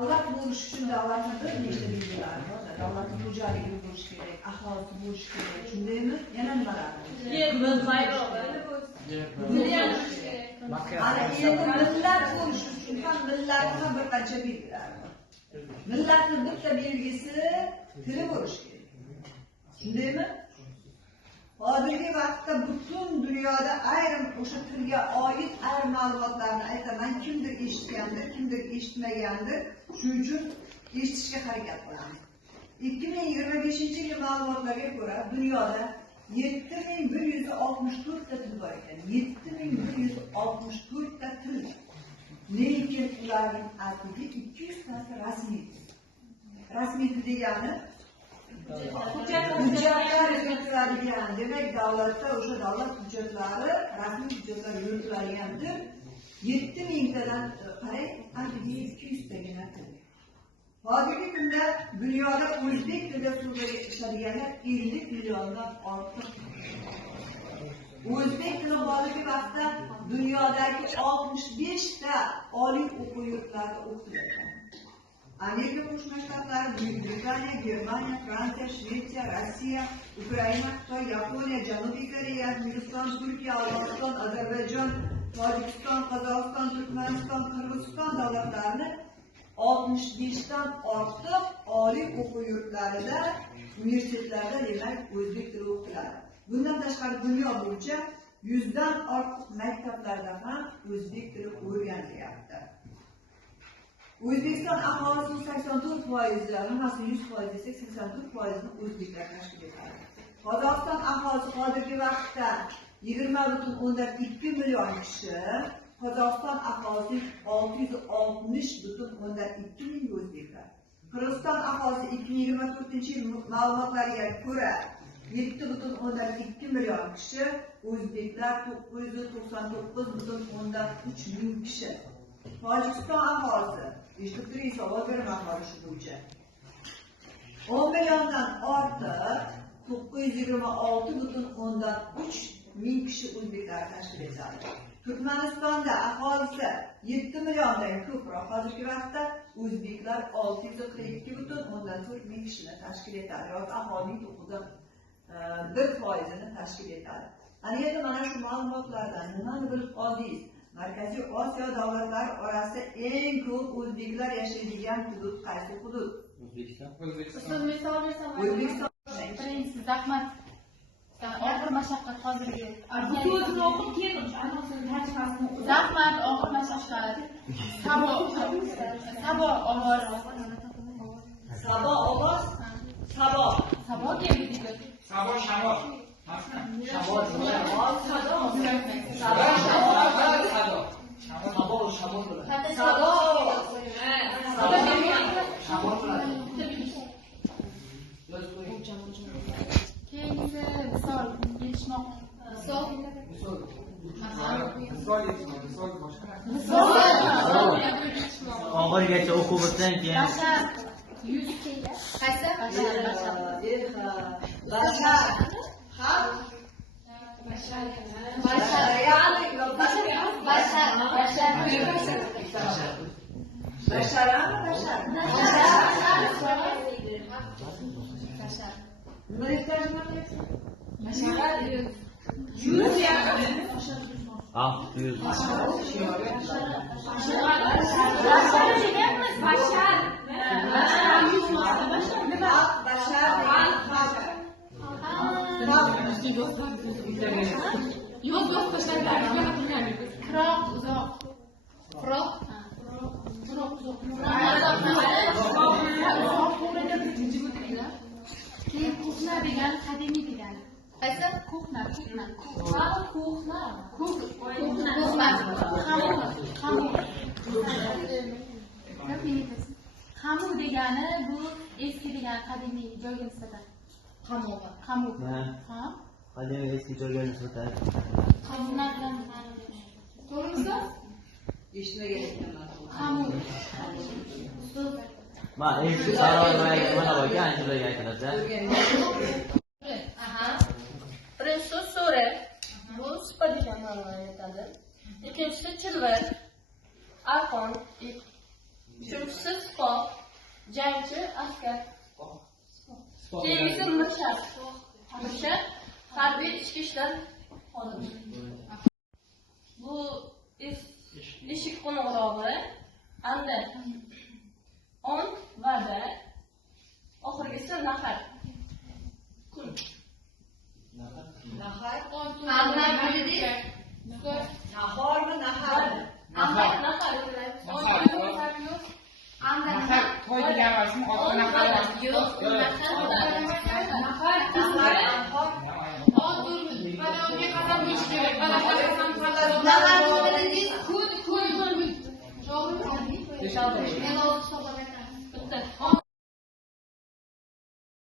Davlat bo'lish uchun davlatni bir nechta belgilari bor. Davlatni xo'jaligi bo'lish kerak, aholisi bo'lish kerak. Shundaymi? Yana nimalar? Ana endi millat bo'lish uchun ham millatni bir qancha belgilar bor. Millatni bitta belgisi tili bo'lish kerak. Shundaymi? Hozirgi vaqtda butun dunyoda ayrim o'sha tilga oid ayrim ma'lumotlarni aytaman, kimdir eshitgandir, kimdir eshitmagandir. Shuning uchun eshitishga harakat qilamiz. 2025-yil ma'lumotlarga ko'ra dunyoda 7164 ta til bor ekan. 7164 ta til. Lekin ularning atigi 200 tasi rasmiy. Rasmiy til degani hujjatlar yuritiladigan, demak davlatda o'sha davlat hujjatlari, rasmiy hujjatlar yuritiladigandir. 7000 tadan qarang, atigi 200 tagina til. Hozirgi kunda dunyoda o'zbek tilida so'zlarga ishladiganlar 50 milliondan ortiq. O'zbek tili hozirgi vaqtda dunyodagi 65 ta oliy o'quv yurtlarida o'qitiladi. Amerika Qo'shma Shtatlari, Buyuk Britaniya, Germaniya, Fransiya, Shvetsiya, Rossiya, Ukraina, Xitoy, Yaponiya, Janubiy Koreya, Hindiston, Turkiya, Afg'oniston, Ozarbayjon, Tojikiston, Qozog'iston, Turkmaniston, Qirg'iziston davlatlarini 65 dan ortiq oliy o'quv yurtlarida, universitetlarda demak o'zbek tili o'qitiladi. Bundan tashqari dunyo bo'yicha 100 dan ortiq maktablarda ham o'zbek tili o'rganilyapti. O'zbekiston aholisining 84%, hammasi 100% desak 84%ni o'zbeklar tashkil etadi. Qozog'iston aholisi hozirgi vaqtda 20,2 million kishi, Qozog'iston aholisining 660,2 ming o'zbeklar. Qirg'iziston aholisi 2024-yil ma'lumotlariga ko'ra 7,2 million kishi, o'zbeklar 999,3 ming kishi. Tojikiston aholisi, eshitib turing, savol beraman hozir shu bo'yicha. 10 milliondan ortiq 926,3 ming kishi o'zbeklar tashkil etadi. Turkmanistonda aholisi 7 milliondan ko'proq, hozirgi vaqtda o'zbeklar 642,4 ming kishini tashkil etadi. Yoki aholining 9,1%ni tashkil etadi. Ana endi mana shu ma'lumotlardan nimani bilib oldingiz? Markaziy Osiyo davlatlari orasida eng ko'p o'zbeklar yashaydigan hudud qaysi hudud? O'zbekiston. Siz misol bersangiz. O'zbekiston. Birinchisi zahmat. Og'ir mashaqqat hozirgi. So'zni o'qib keldim. Anaqasini tarjimasini o'qib. Zahmat, og'ir mashaqqat. Sabo ovoz. Sabo ovoz. Sabo. Sabo keldik. Sabo shabo. Keyingi misol yetishmoq. Oxirigacha o'qib o'tsan keyin Bashar 100 keyla. Qaysi? Bashar. Xalq. Bashar. Kuhna degan qadimiy degani. Qaysi? Kuhna. Qamu degani bu eski degani qadimiy joyga nisbatan. Qamu. Ha? qadimiy eski joyga nisbatan. To'g'rimi? Eshitmagan ekanman. Qamu. Ma eski saroylarga mana bo'lgan anchalarga aytiladi. Birinchi so'z so'ra. Bu sipa degan ma'noni aytadi. Ikkinchisi chilvir. Arqon. Uchinchisi sipo. Jangchi, askar. Keyingisi mirshat. Mirshat harbiy ichki ishlar xodimi. Bu eshik qo'ng'irog'i, anda 10 va'da, oxirgisi nahar. Kun. Nahar. Nahar bo'ladi. Nahormi, naharmi? Nahar. Nahar to'y degan rasm otga nahar Yo'q, nahar. Nahar